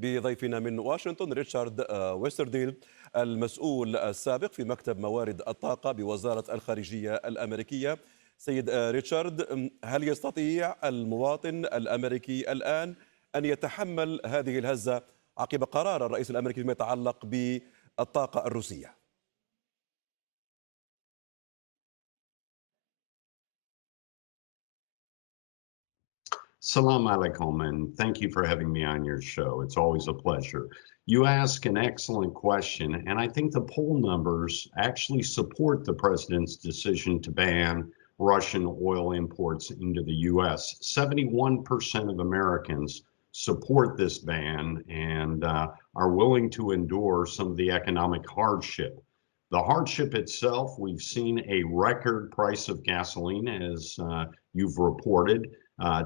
بضيفنا من واشنطن ريتشارد ويسترديل، المسؤول السابق في مكتب موارد الطاقة بوزارة الخارجية الأمريكية. سيد ريتشارد، هل يستطيع المواطن الأمريكي الآن أن يتحمل هذه الهزة عقب قرار الرئيس الأمريكي فيما يتعلق بالطاقة الروسية؟ Salam alaikum, and thank you for having me on your show. It's always a pleasure. You ask an excellent question, and I think the poll numbers actually support the president's decision to ban Russian oil imports into the U.S. 71% of Americans support this ban and are willing to endure some of the economic hardship. The hardship itself, we've seen a record price of gasoline, as you've reported.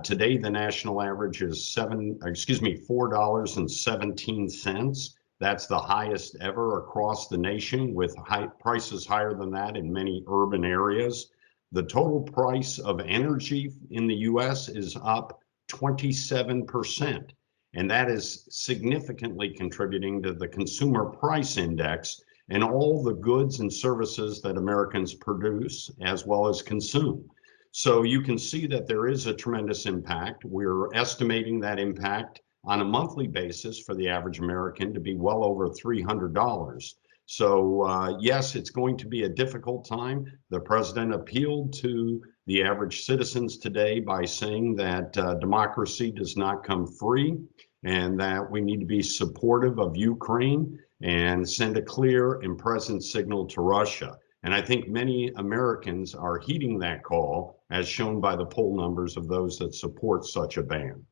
Today, the national average is $4.17. That's the highest ever across the nation, with prices higher than that in many urban areas. The total price of energy in the U.S. is up 27%, and that is significantly contributing to the consumer price index and all the goods and services that Americans produce as well as consume. So you can see that there is a tremendous impact. We're estimating that impact on a monthly basis for the average American to be well over $300. So yes, it's going to be a difficult time. The president appealed to the average citizens today by saying that democracy does not come free and that we need to be supportive of Ukraine and send a clear and present signal to Russia. And I think many Americans are heeding that call, as shown by the poll numbers of those that support such a ban.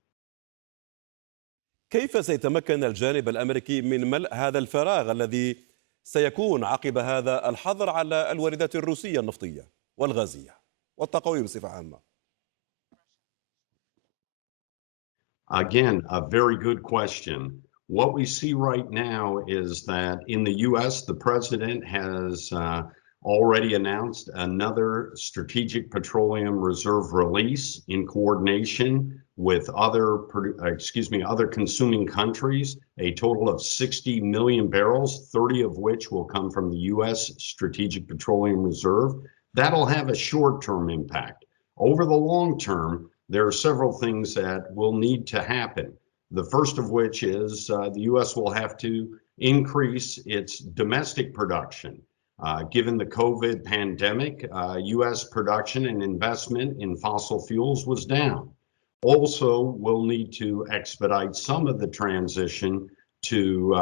كيف سيتمكن الجانب الأمريكي من ملء هذا الفراغ الذي سيكون عقب هذا الحظر على الواردات الروسية النفطية والغازية والطاقوية بصفة عامة؟ Again, a very good question. What we see right now is that in the U.S., the president has already announced another strategic petroleum reserve release in coordination with other consuming countries, a total of 60 million barrels, 30 of which will come from the U.S. Strategic Petroleum Reserve. That'll have a short-term impact. Over the long term, there are several things that will need to happen. The first of which is the U.S. will have to increase its domestic production. Given the COVID pandemic, U.S. production and investment in fossil fuels was down. Also, we'll need to expedite some of the transition to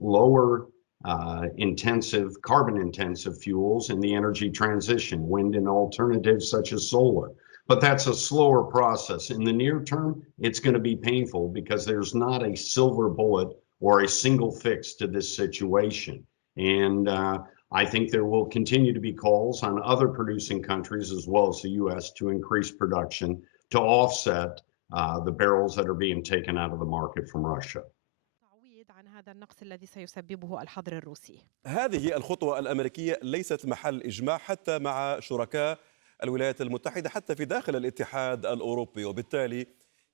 lower carbon-intensive fuels in the energy transition, wind and alternatives such as solar. But that's a slower process. In the near term, it's going to be painful because there's not a silver bullet or a single fix to this situation. And I think there will continue to be calls on other producing countries as well as the U.S. to increase production to offset the barrels that are being taken out of the market from Russia. هذه الخطوة الأمريكية ليست محل إجماع حتى مع شركاء الولايات المتحدة حتى في داخل الاتحاد الأوروبي، وبالتالي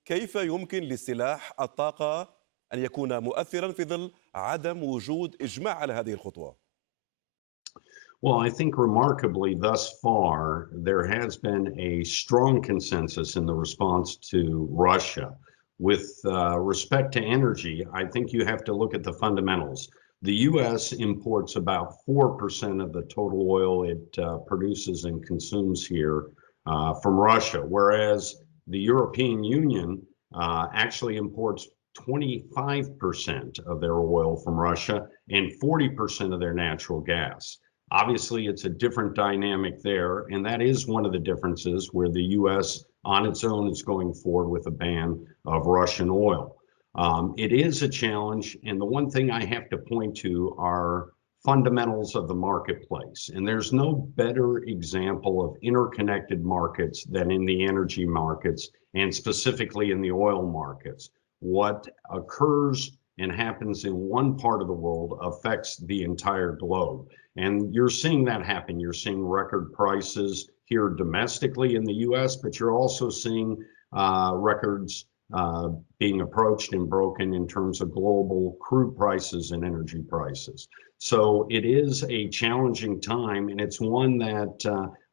كيف يمكن لسلاح الطاقة أن يكون مؤثرا في ظل عدم وجود إجماع على هذه الخطوة؟ Well, I think remarkably thus far, there has been a strong consensus in the response to Russia. With respect to energy, I think you have to look at the fundamentals. The U.S. imports about 4% of the total oil it produces and consumes here from Russia, whereas the European Union actually imports 25% of their oil from Russia and 40% of their natural gas. Obviously, it's a different dynamic there, and that is one of the differences where the U.S. on its own is going forward with a ban of Russian oil. It is a challenge, and the one thing I have to point to are fundamentals of the marketplace. And there's no better example of interconnected markets than in the energy markets, and specifically in the oil markets. What occurs and happens in one part of the world affects the entire globe. And you're seeing that happen. You're seeing record prices here domestically in the U.S., but you're also seeing records being approached and broken in terms of global crude prices and energy prices. So it is a challenging time, and it's one that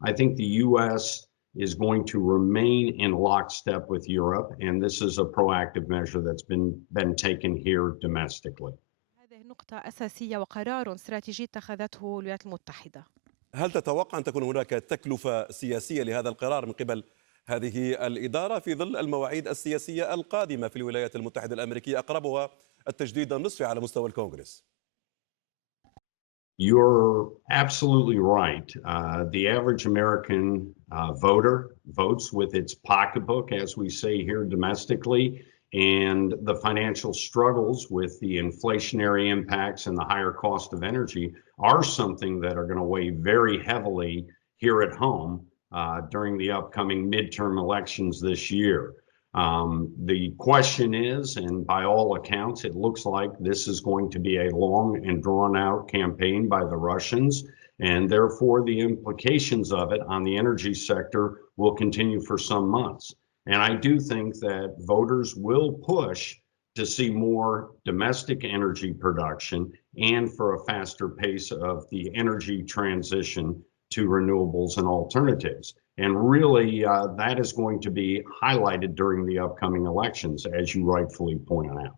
I think the U.S. is going to remain in lockstep with Europe, and this is a proactive measure that's been taken here domestically. هذه نقطة أساسية وقرار استراتيجي اتخذته الولايات المتحدة. هل تتوقع أن تكون هناك تكلفة سياسية لهذا القرار من قبل هذه الإدارة في ظل المواعيد السياسية القادمة في الولايات المتحدة الأمريكية أقربها التجديد النصفي على مستوى الكونغرس؟ You're absolutely right. The average American voter votes with its pocketbook, as we say here domestically, and the financial struggles with the inflationary impacts and the higher cost of energy are something that are going to weigh very heavily here at home during the upcoming midterm elections this year. The question is, and by all accounts, it looks like this is going to be a long and drawn out campaign by the Russians, and therefore the implications of it on the energy sector will continue for some months. And I do think that voters will push to see more domestic energy production and for a faster pace of the energy transition to renewables and alternatives. And really, that is going to be highlighted during the upcoming elections, as you rightfully point out.